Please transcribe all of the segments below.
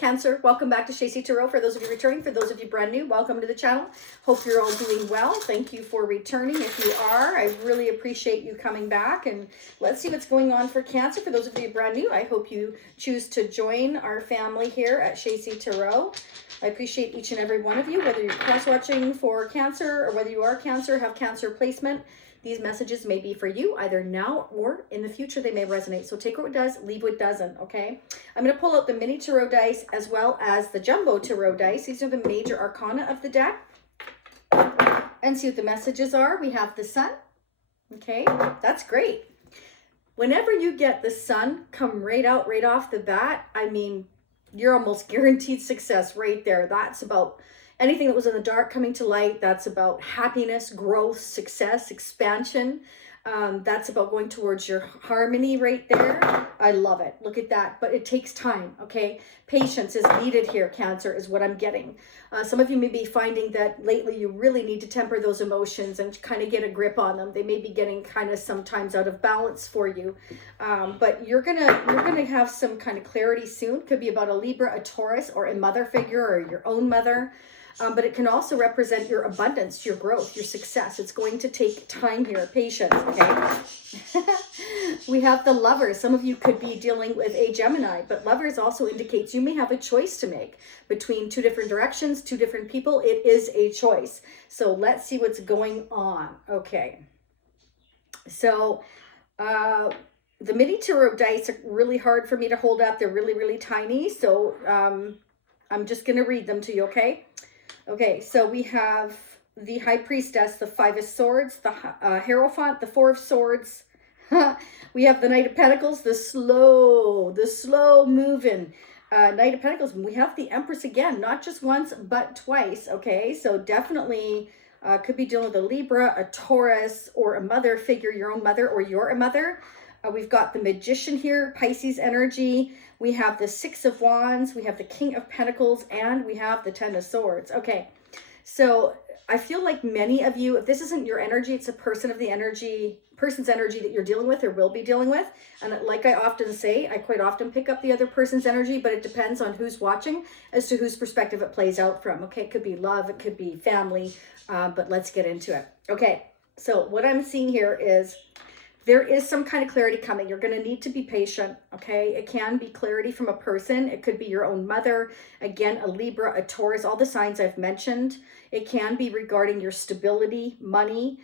Cancer, welcome back to Shacey Tarot. For those of you returning, for those of you brand new, welcome to the channel. Hope you're all doing well. Thank you for returning. If you are, I really appreciate you coming back. And let's see what's going on for Cancer. For those of you brand new, I hope you choose to join our family here at Shacey Tarot. I appreciate each and every one of you, whether you're cross-watching for Cancer or whether you are Cancer, have Cancer placement. These messages may be for you either now or in the future. They may resonate. So take what it does, leave what doesn't, okay? I'm going to pull out the mini tarot dice as well as the jumbo tarot dice. These are the major arcana of the deck. And see what the messages are. We have the Sun. Okay, that's great. Whenever you get the Sun come right out, right off the bat, I mean, you're almost guaranteed success right there. That's about anything that was in the dark coming to light. That's about happiness, growth, success, expansion. That's about going towards your harmony right there. I love it. Look at that. But it takes time, okay? Patience is needed here, Cancer, is what I'm getting. Some of you may be finding that lately you really need to temper those emotions and kind of get a grip on them. They may be getting kind of sometimes out of balance for you. But you're gonna have some kind of clarity soon. Could be about a Libra, a Taurus, or a mother figure or your own mother. But it can also represent your abundance, your growth, your success. It's going to take time here, patience, okay? We have the Lovers. Some of you could be dealing with a Gemini, but Lovers also indicates you may have a choice to make between two different directions, two different people. It is a choice. So let's see what's going on. Okay. So the mini tarot dice are really hard for me to hold up. They're really, really tiny. So I'm just going to read them to you, okay? Okay, so we have the High Priestess, the Five of Swords, the Hierophant, the Four of Swords. We have the Knight of Pentacles, the slow moving Knight of Pentacles. We have the Empress again, not just once, but twice, okay? So definitely could be dealing with a Libra, a Taurus, or a mother figure, your own mother, or you're a mother. We've got the Magician here, Pisces energy. We have the Six of Wands, we have the King of Pentacles, and we have the Ten of Swords. Okay, so I feel like many of you, if this isn't your energy, it's a person's energy that you're dealing with or will be dealing with. And like I often say, I quite often pick up the other person's energy, but it depends on who's watching as to whose perspective it plays out from. Okay, it could be love, it could be family, but let's get into it. Okay, so what I'm seeing here is there is some kind of clarity coming. You're going to need to be patient, okay? It can be clarity from a person. It could be your own mother. Again, a Libra, a Taurus, all the signs I've mentioned. It can be regarding your stability, money.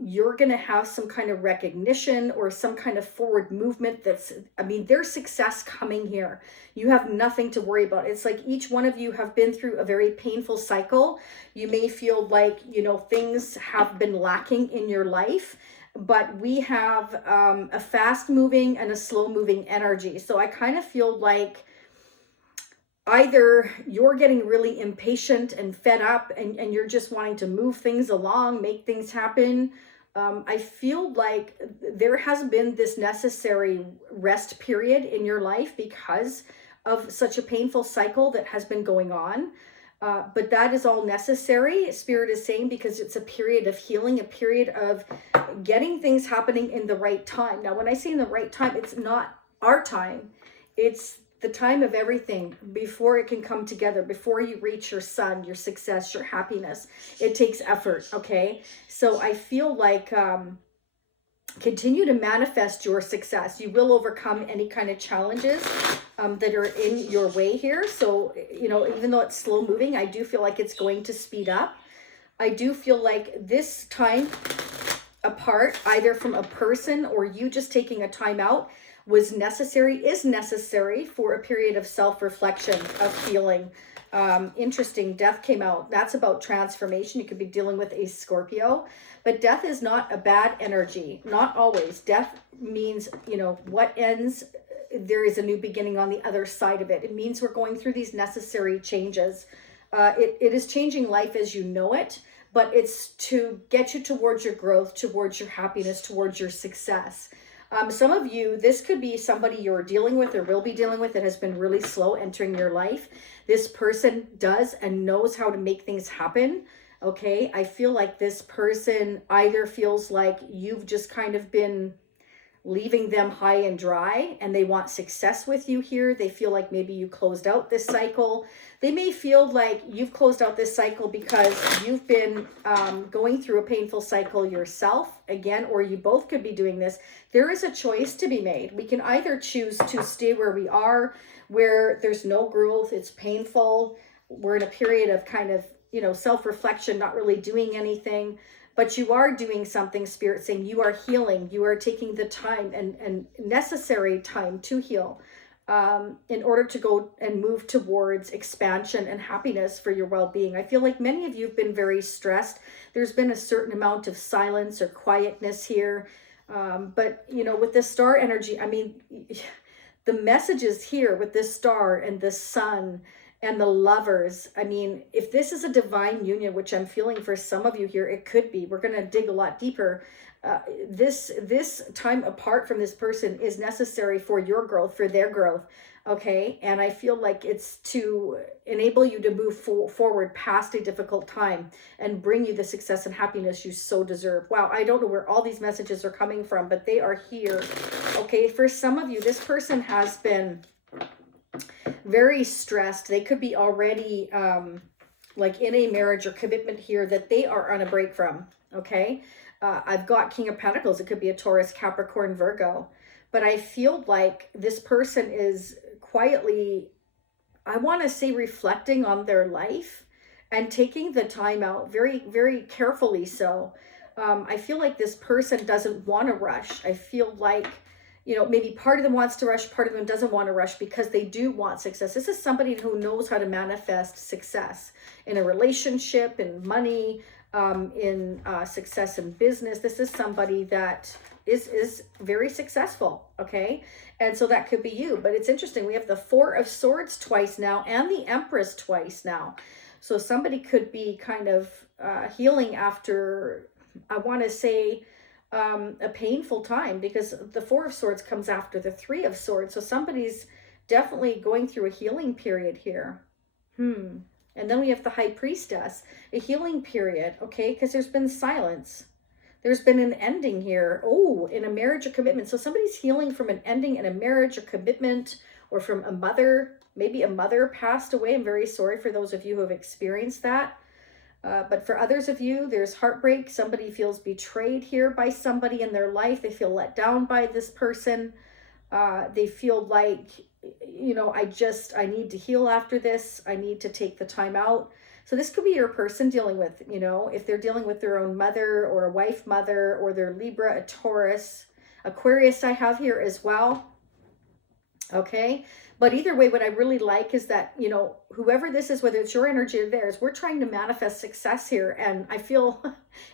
You're going to have some kind of recognition or some kind of forward movement there's success coming here. You have nothing to worry about. It's like each one of you have been through a very painful cycle. You may feel like, things have been lacking in your life. But we have a fast moving and a slow moving energy. So I kind of feel like either you're getting really impatient and fed up and you're just wanting to move things along, make things happen. I feel like there has been this necessary rest period in your life because of such a painful cycle that has been going on. But that is all necessary, Spirit is saying, because it's a period of healing, a period of getting things happening in the right time. Now, when I say in the right time, it's not our time. It's the time of everything before it can come together, before you reach your sun, your success, your happiness. It takes effort, okay? So I feel like continue to manifest your success. You will overcome any kind of challenges that are in your way here. So, even though it's slow moving, I do feel like it's going to speed up. I do feel like this time apart, either from a person or you just taking a time out, is necessary for a period of self-reflection, of feeling. Interesting, Death came out. That's about transformation. You could be dealing with a Scorpio, but death is not a bad energy. Not always. Death means, what ends, there is a new beginning on the other side of it. It means we're going through these necessary changes. It is changing life as you know it, but it's to get you towards your growth, towards your happiness, towards your success. Some of you, this could be somebody you're dealing with or will be dealing with that has been really slow entering your life. This person does and knows how to make things happen. Okay, I feel like this person either feels like you've just kind of been leaving them high and dry, and they want success with you here. They feel like maybe you closed out this cycle. They may feel like you've closed out this cycle because you've been going through a painful cycle yourself, again, or you both could be doing this. There is a choice to be made. We can either choose to stay where we are, where there's no growth, it's painful, we're in a period of kind of, you know, self-reflection, not really doing anything, but you are doing something, Spirit saying you are healing, you are taking the time and necessary time to heal in order to go and move towards expansion and happiness for your well-being. I feel like many of you have been very stressed. There's been a certain amount of silence or quietness here. But, you know, with this star energy, I mean, the messages here with this star and the sun and the lovers, I mean, if this is a divine union, which I'm feeling for some of you here, it could be. We're going to dig a lot deeper. This time apart from this person is necessary for your growth, for their growth, okay? And I feel like it's to enable you to move forward past a difficult time and bring you the success and happiness you so deserve. Wow, I don't know where all these messages are coming from, but they are here, okay? For some of you, this person has been very stressed. They could be already like in a marriage or commitment here that they are on a break from, okay? I've got King of Pentacles. It could be a Taurus, Capricorn, Virgo. But I feel like this person is quietly, I want to say, reflecting on their life and taking the time out very, very carefully. So I feel like this person doesn't want to rush. I feel like, you know, maybe part of them wants to rush, part of them doesn't want to rush because they do want success. This is somebody who knows how to manifest success in a relationship, in money, in success in business. This is somebody that is very successful, okay? And so that could be you. But it's interesting. We have the Four of Swords twice now and the Empress twice now. So somebody could be kind of healing after, I want to say, a painful time, because the Four of Swords comes after the Three of Swords. So somebody's definitely going through a healing period here. And then we have the High Priestess, a healing period, okay? Because there's been silence. There's been an ending here. Oh, in a marriage or commitment. So somebody's healing from an ending in a marriage or commitment, or from a mother. Maybe a mother passed away. I'm very sorry for those of you who have experienced that. But for others of you, there's heartbreak. Somebody feels betrayed here by somebody in their life. They feel let down by this person. They feel like, you know, I need to heal after this. I need to take the time out. So this could be your person dealing with, you know, if they're dealing with their own mother or a wife mother, or their Libra, a Taurus, Aquarius I have here as well. Okay. But either way, what I really like is that, you know, whoever this is, whether it's your energy or theirs, we're trying to manifest success here. And I feel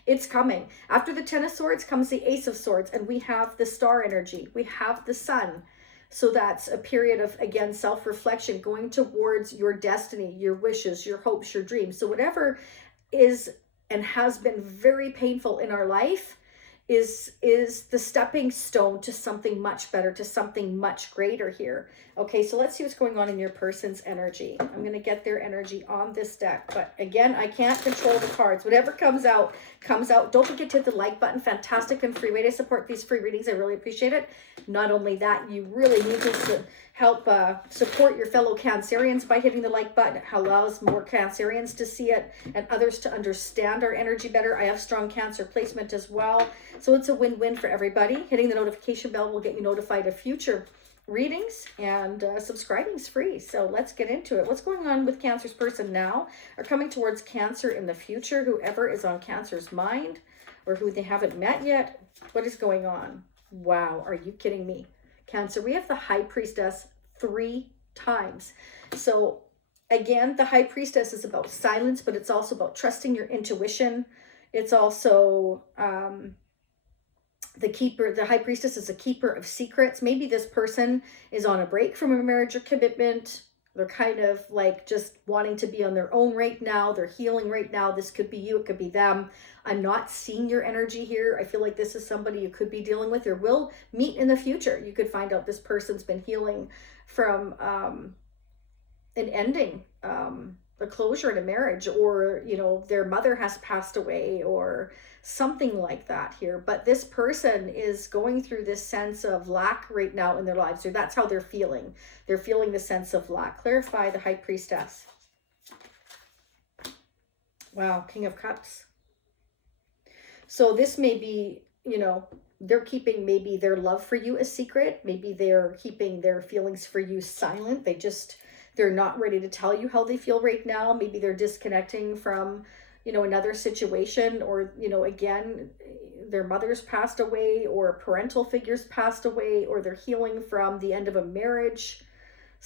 it's coming. After the Ten of Swords comes the Ace of Swords, and we have the star energy. We have the sun. So that's a period of, again, self-reflection, going towards your destiny, your wishes, your hopes, your dreams. So whatever is and has been very painful in our life is the stepping stone to something much better, to something much greater here. Okay, so let's see what's going on in your person's energy. I'm going to get their energy on this deck. But again, I can't control the cards. Whatever comes out, comes out. Don't forget to hit the like button. Fantastic and free way to support these free readings. I really appreciate it. Not only that, you really need to help support your fellow Cancerians by hitting the like button. It allows more Cancerians to see it and others to understand our energy better. I have strong Cancer placement as well. So it's a win-win for everybody. Hitting the notification bell will get you notified of future readings, and subscribing is free. So let's get into it. What's going on with Cancer's person now, or coming towards Cancer in the future? Whoever is on Cancer's mind, or who they haven't met yet. What is going on? Wow, are you kidding me? Cancer, we have the High Priestess 3 times. So again, the High Priestess is about silence, but it's also about trusting your intuition. It's also the keeper. The High Priestess is a keeper of secrets. Maybe this person is on a break from a marriage or commitment. They're kind of like just wanting to be on their own right now. They're healing right now. This could be you. It could be them. I'm not seeing your energy here. I feel like this is somebody you could be dealing with or will meet in the future. You could find out this person's been healing from an ending, a a closure in a marriage, or, you know, their mother has passed away or something like that here. But this person is going through this sense of lack right now in their lives, or that's how they're feeling. They're feeling the sense of lack. Clarify the High Priestess. Wow, King of Cups. So this may be, you know, they're keeping maybe their love for you a secret. Maybe they're keeping their feelings for you silent. They're not ready to tell you how they feel right now. Maybe they're disconnecting from, you know, another situation, or, you know, again, their mother's passed away, or parental figures passed away, or they're healing from the end of a marriage.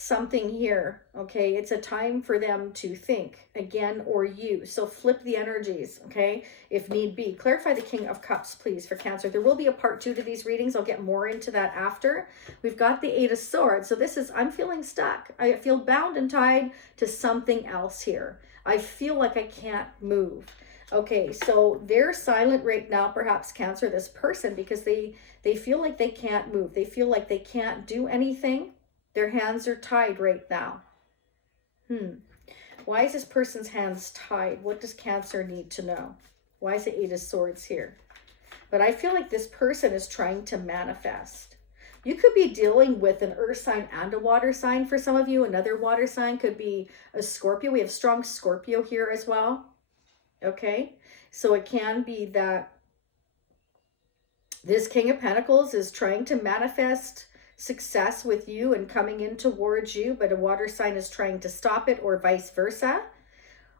Something here, okay? It's a time for them to think again, or you. So flip the energies, okay? If need be. Clarify the King of Cups, please, for Cancer. There will be a part 2 to these readings. I'll get more into that after. We've got the 8 of Swords. So this is, I'm feeling stuck. I feel bound and tied to something else here. I feel like I can't move. Okay, so they're silent right now, perhaps Cancer, this person, because they feel like they can't move. They feel like they can't do anything. Their hands are tied right now. Why is this person's hands tied? What does Cancer need to know? Why is the 8 of Swords here? But I feel like this person is trying to manifest. You could be dealing with an earth sign and a water sign for some of you. Another water sign could be a Scorpio. We have strong Scorpio here as well. Okay, so it can be that this King of Pentacles is trying to manifest success with you and coming in towards you, but a water sign is trying to stop it, or vice versa.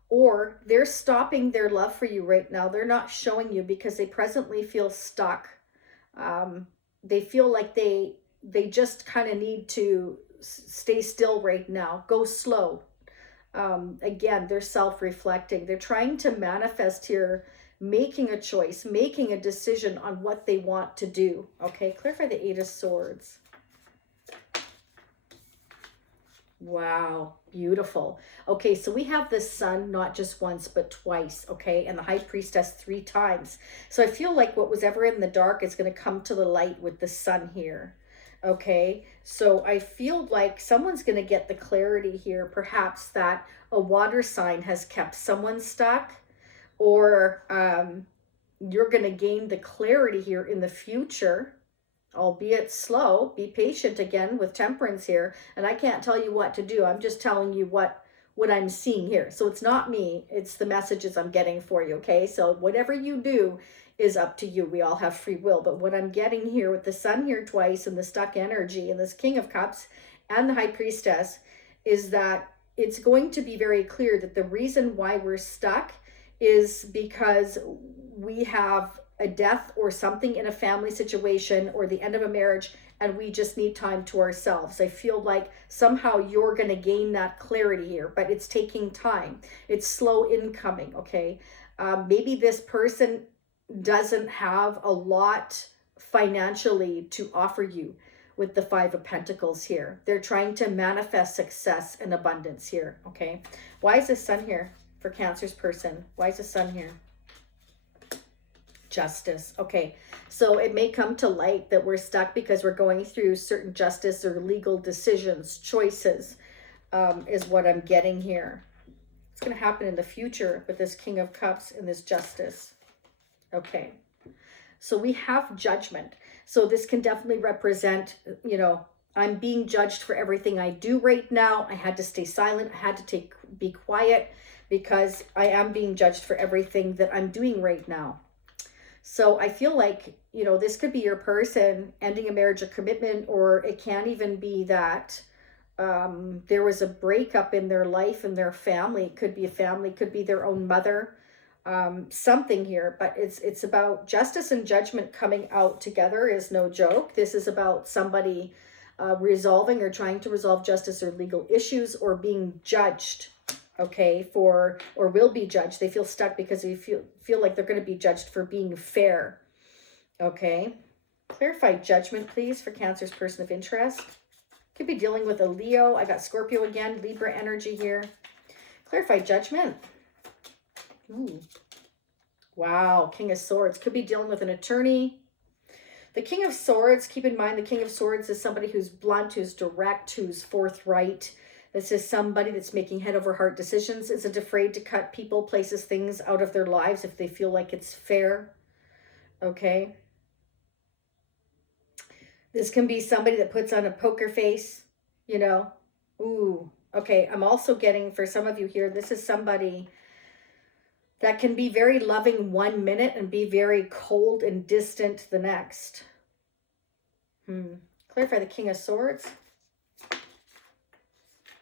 Or they're stopping their love for you right now. They're not showing you because they presently feel stuck. They feel like they just kind of need to stay still right now. Go slow. Again, they're self-reflecting. They're trying to manifest here, making a choice, making a decision on what they want to do. Okay, clarify the 8 of Swords. Wow, beautiful. Okay, so we have the Sun not just once but twice, okay, and the High Priestess 3 times. So I feel like what was ever in the dark is going to come to the light with the Sun here. Okay, so I feel like someone's going to get the clarity here, perhaps that a water sign has kept someone stuck, or you're going to gain the clarity here in the future, albeit slow. Be patient again with Temperance here. And I can't tell you what to do. I'm just telling you what I'm seeing here. So it's not me. It's the messages I'm getting for you, okay? So whatever you do is up to you. We all have free will. But what I'm getting here with the Sun here twice and the stuck energy and this King of Cups and the High Priestess is that it's going to be very clear that the reason why we're stuck is because we have a death or something in a family situation or the end of a marriage, and we just need time to ourselves. I feel like somehow you're going to gain that clarity here, but it's taking time. It's slow incoming, okay? Maybe this person doesn't have a lot financially to offer you with the 5 of Pentacles here. They're trying to manifest success and abundance here, okay? Why is the Sun here for Cancer's person? Why is the Sun here? Justice. Okay, so it may come to light that we're stuck because we're going through certain justice or legal decisions, choices, is what I'm getting here. It's going to happen in the future with this King of Cups and this Justice. Okay, so we have Judgment. So this can definitely represent, you know, I'm being judged for everything I do right now. I had to stay silent. I had to be quiet because I am being judged for everything that I'm doing right now. So I feel like, you know, this could be your person ending a marriage, a commitment, or it can even be that there was a breakup in their life and their family. It could be a family, could be their own mother, something here. But it's about justice and judgment coming out together is no joke. This is about somebody resolving or trying to resolve justice or legal issues, or being judged. Okay, or will be judged. They feel stuck because they feel like they're going to be judged for being fair. Okay, clarify Judgment, please, for Cancer's person of interest. Could be dealing with a Leo. I got Scorpio again, Libra energy here. Clarify Judgment. Ooh. Wow, King of Swords. Could be dealing with an attorney. The King of Swords, keep in mind the King of Swords is somebody who's blunt, who's direct, who's forthright. This is somebody that's making head over heart decisions, isn't afraid to cut people, places, things out of their lives if they feel like it's fair. Okay. This can be somebody that puts on a poker face, you know. Ooh, okay. I'm also getting, for some of you here, this is somebody that can be very loving 1 minute and be very cold and distant the next. Clarify the King of Swords.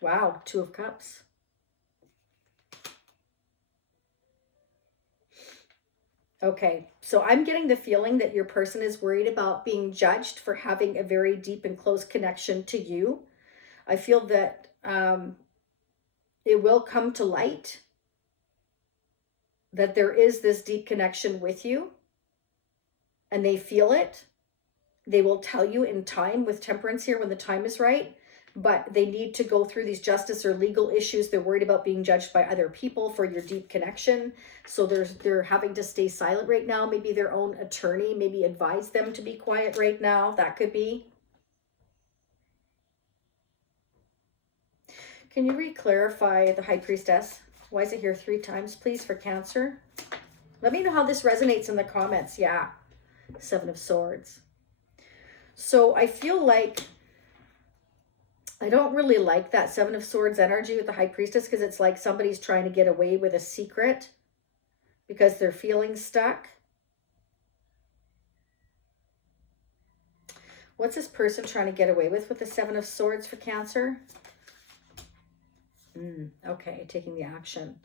Wow, Two of Cups. Okay, so I'm getting the feeling that your person is worried about being judged for having a very deep and close connection to you. I feel that it will come to light that there is this deep connection with you, and they feel it. They will tell you in time, with Temperance here, when the time is right, but they need to go through these justice or legal issues. They're worried about being judged by other people for your deep connection. So they're having to stay silent right now. Maybe their own attorney maybe advise them to be quiet right now. That could be. Can you re-clarify the High Priestess? Why is it here 3 times, please, for Cancer? Let me know how this resonates in the comments. Yeah, 7 of Swords. So I feel like I don't really like that 7 of Swords energy with the High Priestess, because it's like somebody's trying to get away with a secret because they're feeling stuck. What's this person trying to get away with the 7 of Swords for Cancer? Okay, taking the action.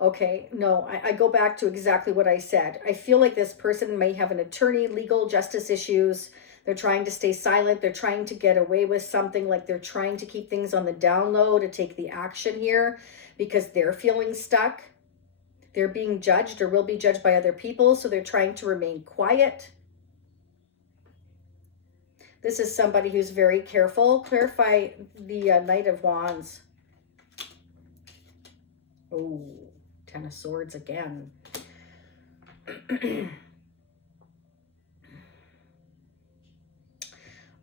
Okay, no, I go back to exactly what I said. I feel like this person may have an attorney, legal, justice issues. They're trying to stay silent. They're trying to get away with something, like they're trying to keep things on the down low to take the action here because they're feeling stuck. They're being judged or will be judged by other people, so they're trying to remain quiet. This is somebody who's very careful. Clarify the Knight of Wands. Oh, 10 of Swords again.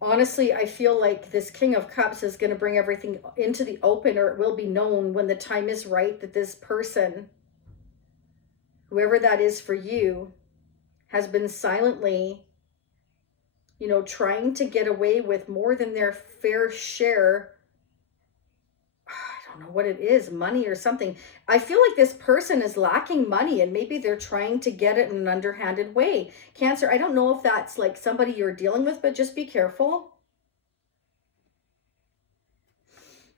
Honestly, I feel like this King of Cups is going to bring everything into the open, or it will be known when the time is right that this person, whoever that is for you, has been silently, you know, trying to get away with more than their fair share. I don't know what it is, money or something. I feel like this person is lacking money, and maybe they're trying to get it in an underhanded way. Cancer, I don't know if that's like somebody you're dealing with, but just be careful.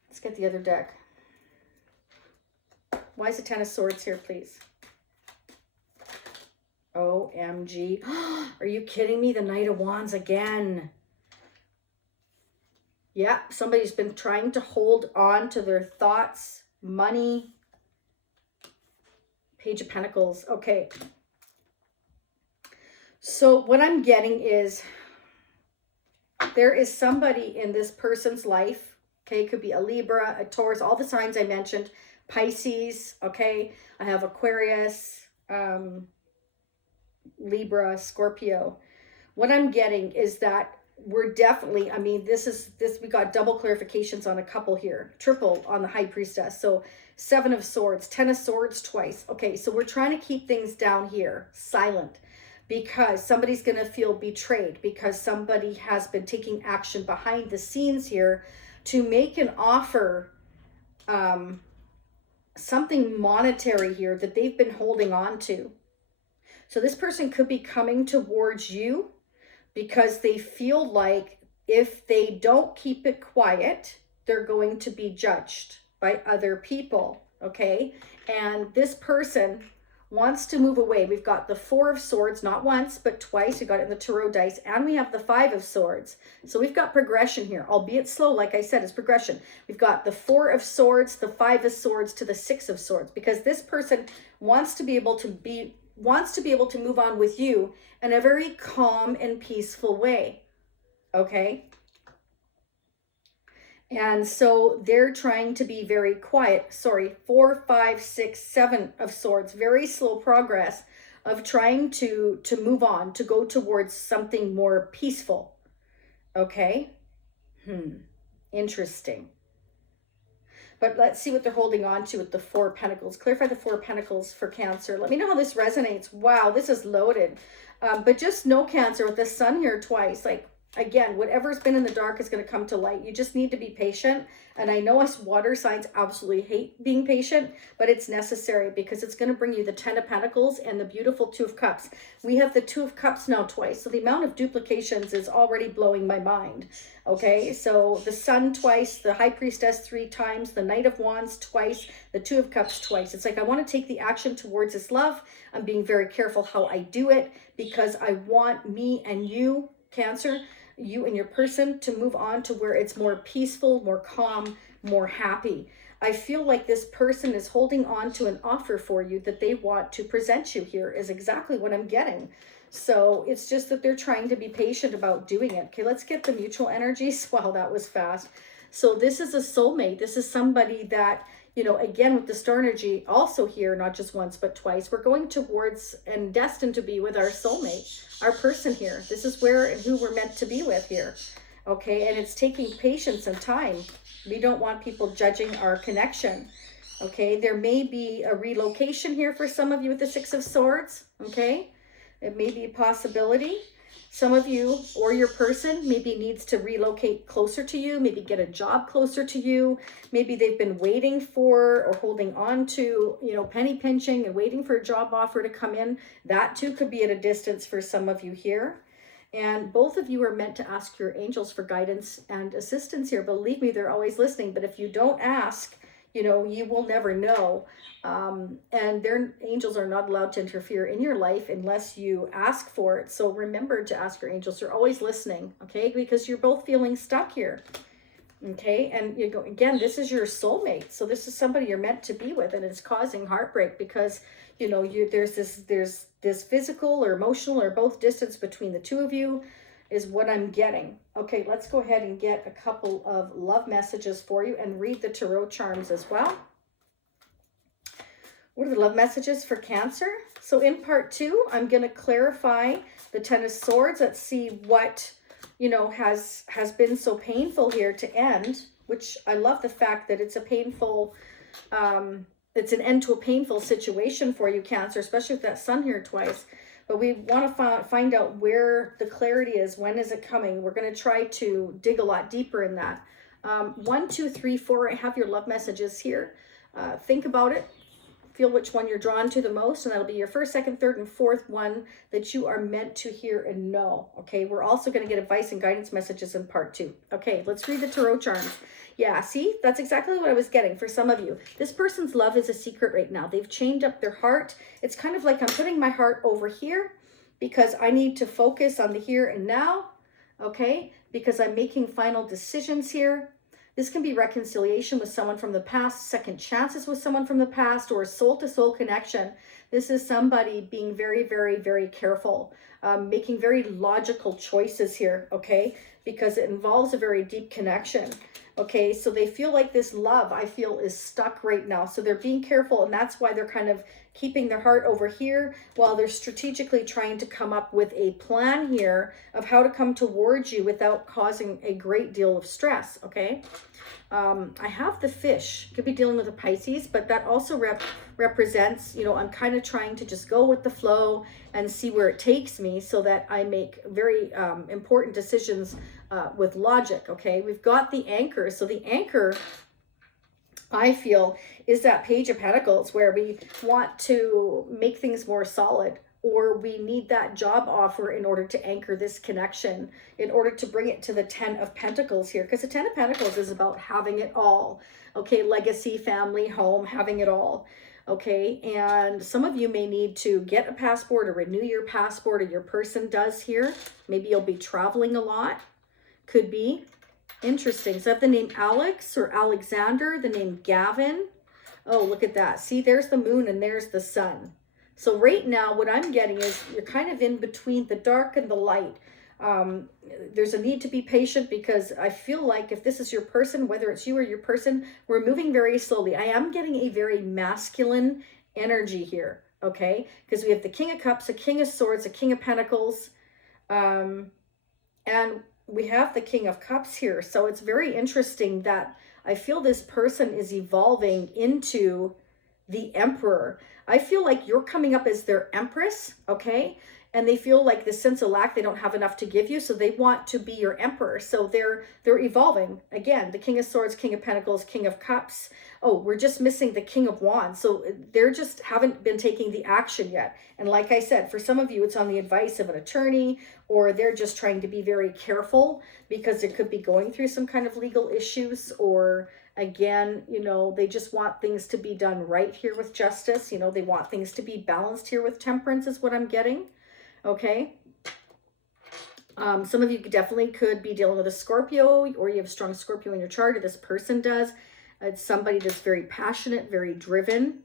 Let's get the other deck. Why is the 10 of Swords here, please? OMG. Are you kidding me? The Knight of Wands again. Yeah, somebody's been trying to hold on to their thoughts, money. Page of Pentacles. Okay. So what I'm getting is there is somebody in this person's life. Okay, it could be a Libra, a Taurus, all the signs I mentioned. Pisces, okay. I have Aquarius, Libra, Scorpio. What I'm getting is that we're definitely, I mean, we got double clarifications on a couple here, triple on the High Priestess. So 7 of Swords, 10 of Swords twice. Okay, so we're trying to keep things down here, silent, because somebody's going to feel betrayed, because somebody has been taking action behind the scenes here to make an offer, something monetary here that they've been holding on to. So this person could be coming towards you because they feel like if they don't keep it quiet, they're going to be judged by other people, okay? And this person wants to move away. We've got the 4 of Swords, not once, but twice. We got it in the tarot dice, and we have the 5 of Swords. So we've got progression here, albeit slow. Like I said, it's progression. We've got the 4 of Swords, the 5 of Swords to the 6 of Swords, because this person wants to be able to move on with you in a very calm and peaceful way, okay? And so they're trying to be very quiet. Sorry, 4, 5, 6, 7 of Swords. Very slow progress of trying to move on, to go towards something more peaceful. Okay? Interesting. But let's see what they're holding on to with the Four of Pentacles. Clarify the Four of Pentacles for Cancer. Let me know how this resonates. Wow, this is loaded. But just know, Cancer, with the Sun here twice, like, again, whatever's been in the dark is going to come to light. You just need to be patient. And I know us water signs absolutely hate being patient, but it's necessary because it's going to bring you the Ten of Pentacles and the beautiful Two of Cups. We have the Two of Cups now twice. So the amount of duplications is already blowing my mind. Okay, so the Sun twice, the High Priestess 3 times, the Knight of Wands twice, the Two of Cups twice. It's like I want to take the action towards this love. I'm being very careful how I do it because I want me and you, Cancer, you and your person, to move on to where it's more peaceful, more calm, more happy. I feel like this person is holding on to an offer for you that they want to present you here is exactly what I'm getting. So it's just that they're trying to be patient about doing it. Okay, let's get the mutual energies. Wow, that was fast. So this is a soulmate. This is somebody that, you know, again, with the star energy also here, not just once, but twice, we're going towards and destined to be with our soulmate, our person here. This is where and who we're meant to be with here. Okay, and it's taking patience and time. We don't want people judging our connection. Okay, there may be a relocation here for some of you with the Six of Swords. Okay, it may be a possibility. Some of you or your person maybe needs to relocate closer to you, maybe get a job closer to you. Maybe they've been waiting for or holding on to, you know, penny pinching and waiting for a job offer to come in. That too could be at a distance for some of you here. And both of you are meant to ask your angels for guidance and assistance here. Believe me, they're always listening. But if you don't ask, you know, you will never know. And their angels are not allowed to interfere in your life unless you ask for it. So remember to ask your angels. They're always listening, okay? Because you're both feeling stuck here, okay? And you go, again, this is your soulmate. So this is somebody you're meant to be with, and it's causing heartbreak because, you know, there's this physical or emotional or both distance between the two of you is what I'm getting. Okay, let's go ahead and get a couple of love messages for you and read the tarot charms as well. What are the love messages for Cancer? So in part 2, I'm going to clarify the Ten of Swords. Let's see what, you know, has been so painful here to end, which I love the fact that it's a painful, it's an end to a painful situation for you, Cancer, especially with that Sun here twice. But we want to find out where the clarity is. When is it coming? We're going to try to dig a lot deeper in that. 1, 2, 3, 4, I have your love messages here. Think about it. Feel which one you're drawn to the most, and that'll be your first, second, third, and fourth one that you are meant to hear and know. Okay, we're also going to get advice and guidance messages in part 2. Okay, let's read the tarot charms. Yeah, see, that's exactly what I was getting for some of you. This person's love is a secret right now. They've chained up their heart. It's kind of like I'm putting my heart over here because I need to focus on the here and now, okay, because I'm making final decisions here. This can be reconciliation with someone from the past, second chances with someone from the past, or a soul-to-soul connection. This is somebody being very, very, very careful, making very logical choices here, okay? Because it involves a very deep connection, okay? So they feel like this love, I feel, is stuck right now. So they're being careful, and that's why they're kind of keeping their heart over here while they're strategically trying to come up with a plan here of how to come towards you without causing a great deal of stress, okay? I have the Fish. Could be dealing with a Pisces, but that also represents, you know, I'm kind of trying to just go with the flow and see where it takes me so that I make very important decisions with logic, okay? We've got the Anchor. So the Anchor, I feel, is that Page of Pentacles where we want to make things more solid, or we need that job offer in order to anchor this connection, in order to bring it to the Ten of Pentacles here. Because the Ten of Pentacles is about having it all. Okay, legacy, family, home, having it all. Okay, and some of you may need to get a passport or renew your passport, or your person does here. Maybe you'll be traveling a lot. Could be. Interesting. So I have the name Alex or Alexander, the name Gavin. Oh, look at that. See, there's the moon and there's the sun. So right now, what I'm getting is you're kind of in between the dark and the light. There's a need to be patient because I feel like if this is your person, whether it's you or your person, we're moving very slowly. I am getting a very masculine energy here, okay? Because we have the King of Cups, a King of Swords, a King of Pentacles, and we have the King of Cups here. So it's very interesting that I feel this person is evolving into the Emperor. I feel like you're coming up as their Empress, okay? And they feel like this sense of lack, they don't have enough to give you, so they want to be your Emperor. So they're evolving. Again, the King of Swords, King of Pentacles, King of Cups. Oh, we're just missing the King of Wands. So they're just haven't been taking the action yet. And like I said, for some of you, it's on the advice of an attorney, or they're just trying to be very careful because it could be going through some kind of legal issues, or again, you know, they just want things to be done right here with justice. You know, they want things to be balanced here with temperance is what I'm getting. Okay. Some of you definitely could be dealing with a Scorpio, or you have a strong Scorpio in your chart, or this person does. It's somebody that's very passionate, very driven.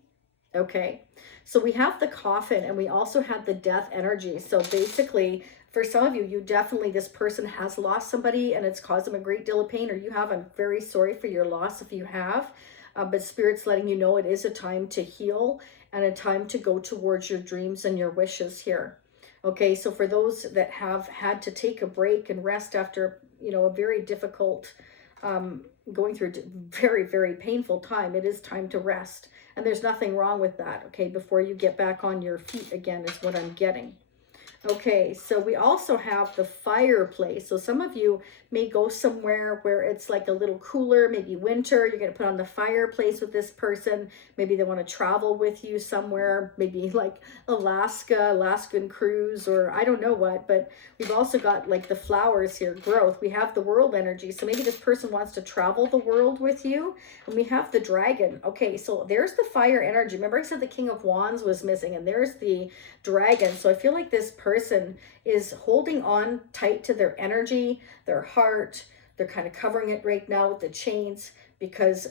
Okay. So we have the Coffin, and we also have the Death energy. So basically, for some of you, this person has lost somebody and it's caused them a great deal of pain, or you have. I'm very sorry for your loss if you have. But Spirit's letting you know it is a time to heal and a time to go towards your dreams and your wishes here. Okay, so for those that have had to take a break and rest after, you know, a very difficult, going through a very, very painful time, it is time to rest. And there's nothing wrong with that, okay, before you get back on your feet again is what I'm getting. Okay, so we also have the fireplace. So some of you may go somewhere where it's like a little cooler, maybe winter. You're going to put on the fireplace with this person. Maybe they want to travel with you somewhere, maybe like Alaskan cruise, or I don't know what. But we've also got like the flowers here, growth. We have the world energy. So maybe this person wants to travel the world with you. And we have the dragon. Okay, so there's the fire energy. Remember I said the King of Wands was missing, and there's the dragon. So I feel like this person is holding on tight to their energy, their heart. They're kind of covering it right now with the chains, because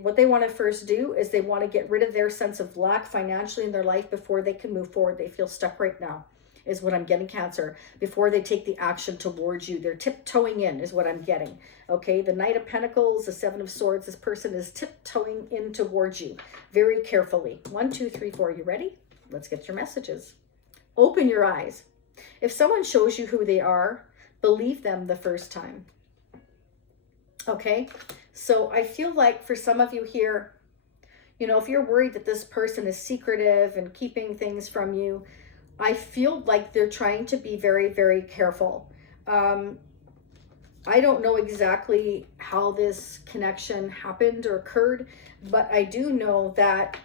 what they want to first do is they want to get rid of their sense of lack financially in their life before they can move forward. They feel stuck right now is what I'm getting, Cancer, before they take the action towards you. They're tiptoeing in is what I'm getting. Okay, the Knight of Pentacles, the Seven of Swords, this person is tiptoeing in towards you very carefully. 1, 2, 3, 4. You ready? Let's get your messages. Open your eyes. If someone shows you who they are, believe them the first time. Okay, so I feel like for some of you here, you know, if you're worried that this person is secretive and keeping things from you, I feel like they're trying to be very, very careful. I don't know exactly how this connection happened or occurred, but I do know that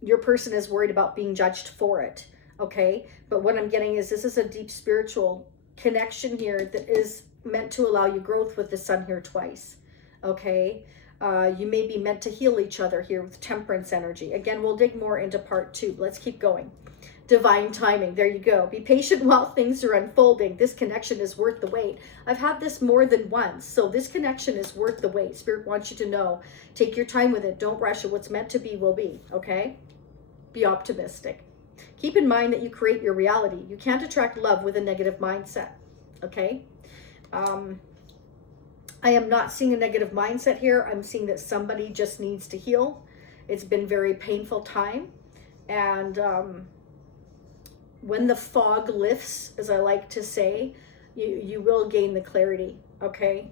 your person is worried about being judged for it. Okay, but what I'm getting is this is a deep spiritual connection here that is meant to allow you growth with the sun here twice. Okay, you may be meant to heal each other here with temperance energy. Again, we'll dig more into part 2. Let's keep going. Divine timing. There you go. Be patient while things are unfolding. This connection is worth the wait. I've had this more than once. So this connection is worth the wait. Spirit wants you to know. Take your time with it. Don't rush it. What's meant to be will be. Okay? Be optimistic. Keep in mind that you create your reality. You can't attract love with a negative mindset. Okay? I am not seeing a negative mindset here. I'm seeing that somebody just needs to heal. It's been very painful time. And when the fog lifts, as I like to say, you will gain the clarity. Okay,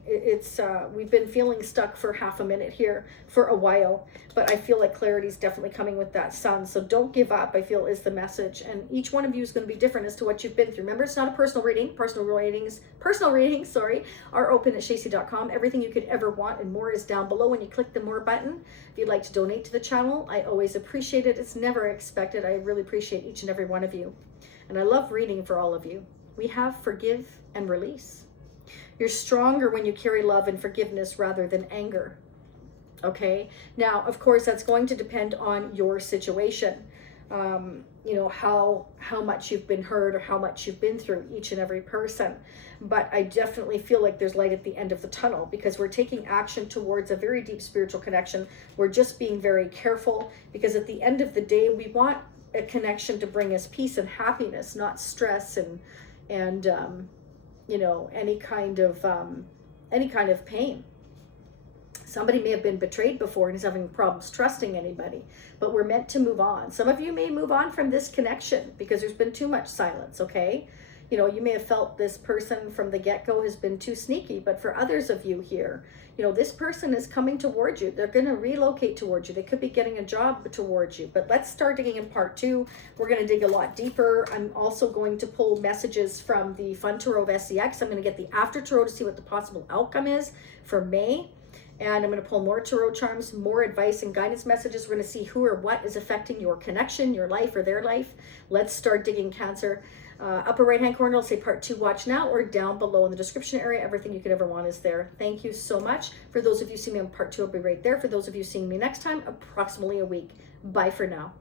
we've been feeling stuck for half a minute here for a while, but I feel like clarity is definitely coming with that sun. So don't give up, I feel, is the message. And each one of you is going to be different as to what you've been through. Remember, it's not a personal reading. Personal readings, are open at shacy.com. Everything you could ever want and more is down below when you click the more button. If you'd like to donate to the channel, I always appreciate it. It's never expected. I really appreciate each and every one of you. And I love reading for all of you. We have forgive and release. You're stronger when you carry love and forgiveness rather than anger. Okay? Now, of course, that's going to depend on your situation. You know, how much you've been hurt or how much you've been through, each and every person. But I definitely feel like there's light at the end of the tunnel, because we're taking action towards a very deep spiritual connection. We're just being very careful, because at the end of the day, we want a connection to bring us peace and happiness, not stress and you know, any kind of pain. Somebody may have been betrayed before and is having problems trusting anybody, but we're meant to move on. Some of you may move on from this connection because there's been too much silence. Okay, You know, you may have felt this person from the get-go has been too sneaky, but for others of you here, you know, this person is coming towards you. They're going to relocate towards you. They could be getting a job towards you. But let's start digging in part 2. We're going to dig a lot deeper. I'm also going to pull messages from the Fun Tarot of SCX. I'm going to get the After Tarot to see what the possible outcome is for May. And I'm going to pull more tarot charms, more advice and guidance messages. We're going to see who or what is affecting your connection, your life, or their life. Let's start digging, Cancer. Upper right hand corner, I'll say part 2, watch now, or down below in the description area. Everything you could ever want is there. Thank you so much. For those of you seeing me on part 2, I'll be right there. For those of you seeing me next time, approximately a week. Bye for now.